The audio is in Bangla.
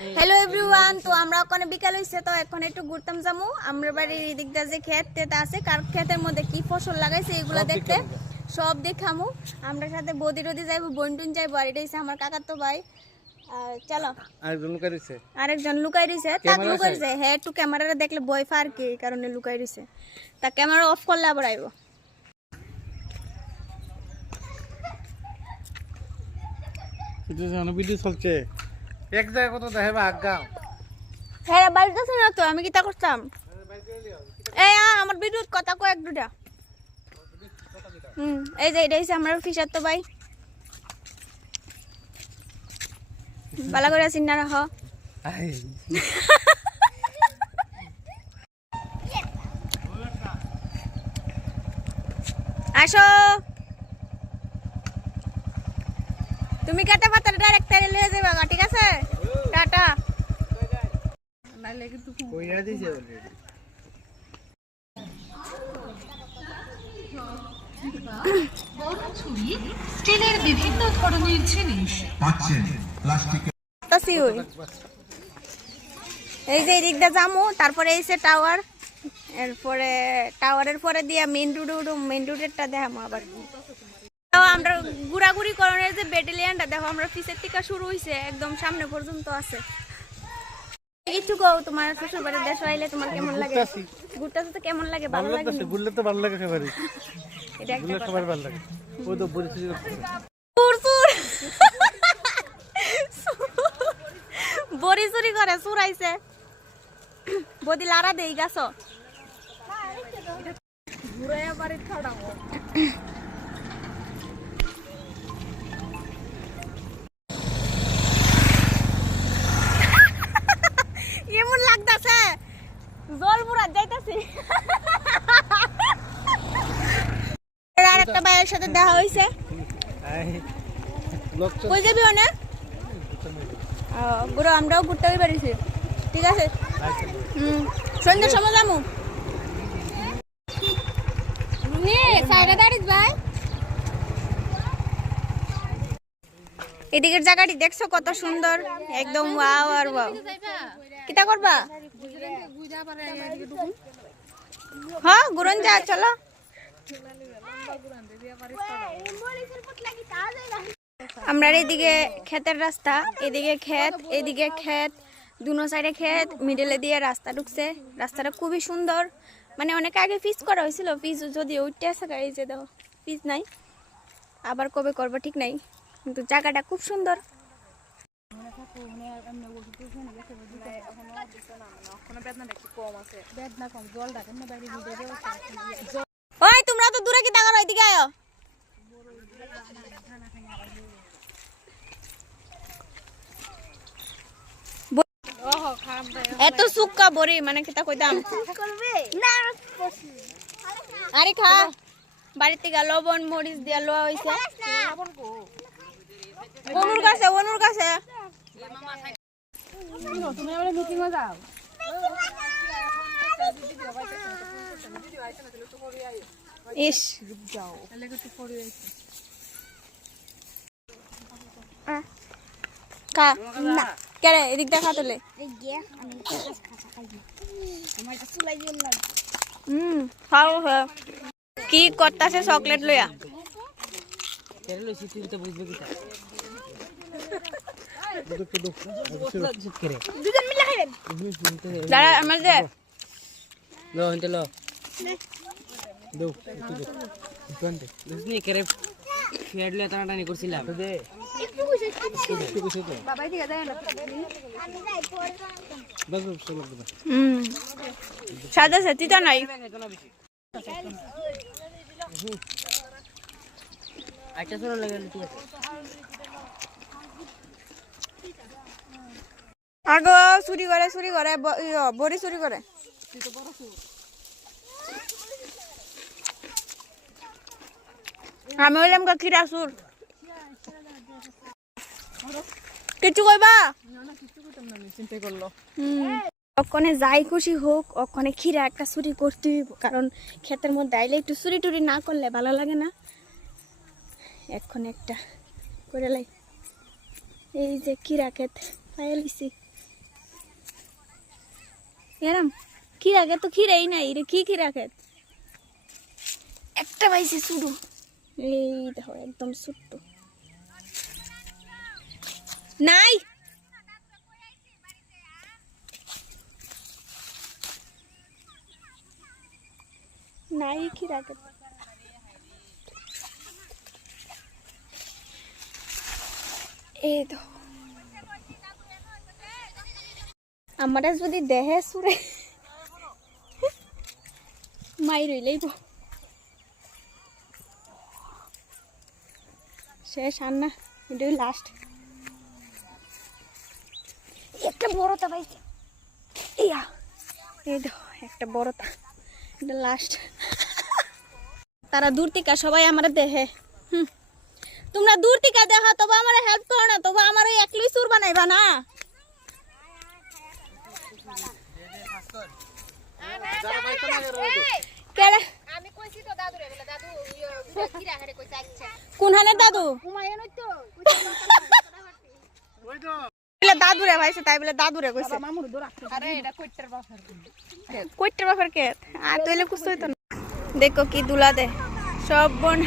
হ্যালো এভরিওয়ান, তো আমরা ওখানে বিকাল হইছে, তো এখন একটু ঘুরতাম যাবো। আমরা বাড়ির এদিক দিয়ে যে ক্ষেত আছে, কার ক্ষেতের মধ্যে কি ফসল লাগাইছে এগুলো দেখতে সব দেখামু। আমরা সাথে বদি রদি যাইবো, বন্টুন যাইবো, আর এটা হচ্ছে আমার কাকার তো ভাই। চলো, আরেকজন লুকাই রয়েছে, তাক লুকাই রয়েছে। হ্যাঁ, একটু ক্যামেরাটা দেখলে ভয় ফার কি এই কারণে লুকাই রয়েছে। তা ক্যামেরা অফ করলে আবার আইবো। ভিডিও চলছে এক জায়গায় কত দেখাবা আগাও। হ্যাঁ, বাড়িতে না তো আমি কি তা করতাম। এই আমার বিদ্যুৎ কথা কয় এক দুটা। এই যে এটা হচ্ছে আমার ফিসার তো ভাই, ভালো করে চিন্তা রাখো। আসো, তুমি কাটা পাতার ডাইরেক্ট তারে লয়ে যাবা, ঠিক আছে? টাটা। নাইলে কিন্তু কইরা দিছে অলরেডি। বড় ছুরি, স্টিলের বিভিন্ন ধরনের জিনিস পাচ্ছেন প্লাস্টিকের। এই যে এদিক দিয়ে যামু, তারপরে এই যে টাওয়ার, এরপরে টাওয়ারের পরে দিয়ে মেইন রোডেরটা দেখামু আবার। আমরা ঘুরাঘুরি করানোর যে ব্যাটালিয়ানটা দেখো, আমরা পিছের থেকে শুরু হয়েছে একদম সামনে পর্যন্ত আছে। কিছু কও, তোমার শ্বশুর বাড়ির দেশ আইলে তোমার কেমন লাগে? ঘুরতেছে তো কেমন লাগে? ভালো লাগে? ঘুরলে তো ভালো লাগে সবারই, এটা একটা ঘুরলে সবার ভালো লাগে। ওই তো পরিস্থিতি বড়ি চুরি করে, চুরাইছে বদি লারা দেই গাছ ঘুরাইয়া বাড়ি খাড়াবো। এমন লাগতাছে জল পুরা যাইতাছে। আর একটা ভাইয়ের সাথে দেখা হইছে। কই যাবি ওনে? বুড়ো আমরাও ঘুরতে পারিছি, ঠিক আছে? সন্ধ্যার সময় যাবো। এদিকের জায়গাটি দেখছো কত সুন্দর, একদম ওয়াও আর ওয়াও। কিটা করবা? হ্যাঁ, ঘুরন যা, চলো। আমরা এদিকে ক্ষেতের রাস্তা, এদিকে ক্ষেত, দুনো সাইডে ক্ষেত, মিডলে দিয়ে রাস্তা ঢুকছে। রাস্তাটা খুবই সুন্দর, মানে অনেক আগে পিচ করা হয়েছিল, পিচ যদি উঠতে আসে, এই যে দেখো পিচ নাই, আবার কবে করবো ঠিক নাই, কিন্তু জায়গাটা খুব সুন্দর। ওই তোমরা তো দূরে কি টাকা এদিকে আয়। এত সুক্কা বড়ি মানে কিতা কইতাম। আরে খা, বাড়ি থেকে লবণ মরিচ দিয়া লওয়া হইছে। অনুর কাছে ইস খা না কেরে এদিক দেখা তোলে। খাও কি করতাছে চকলেট লইয়া। দাঁড়া আমার যে সাদা সেটিটা নাই। আগো চুরি করে বড়ি চুরি করে। আমি হইলাম খিরা সুর, কিছু কইবা? ওখানে যাই খুশি হোক, ওখানে খিরা একটা চুরি করতে, কারণ ক্ষেতের মধ্যে আইলে একটু চুরি টুরি না করলে ভালো লাগে না। এখন একটা করে লাই, এই যে খিরা ক্ষেত পাইলিছি। এরম খিরা খেত তো খিরাই নাই রে, কি খিরা খেত একটা পাইছি শুধু, এই দেখো একদম ছোট্ট নাই। নাই খিরা খেত, এই তো আমারে যদি দেহে সুরে মাই রইলেই শেষ আর না, এটাই লাস্ট। একটা বড়টা পাইছি, ইয়া এই দেখো একটা বড়টা, এটা লাস্ট। তারা দূর থেকে সবাই আমার দেহে, তোমরা দূর থেকে দেখা তবে আমার হেল্প করো না, তবে আমার ওই একলই সুর বানাইবা না। কোনখানে দাদু? দাদু রে ভাইছে, তাই বলে দাদু রে কইছে। কইটার বাপের কে আর তইলে কুছ হইতো না। দেখো কি দুলা দে সব বোন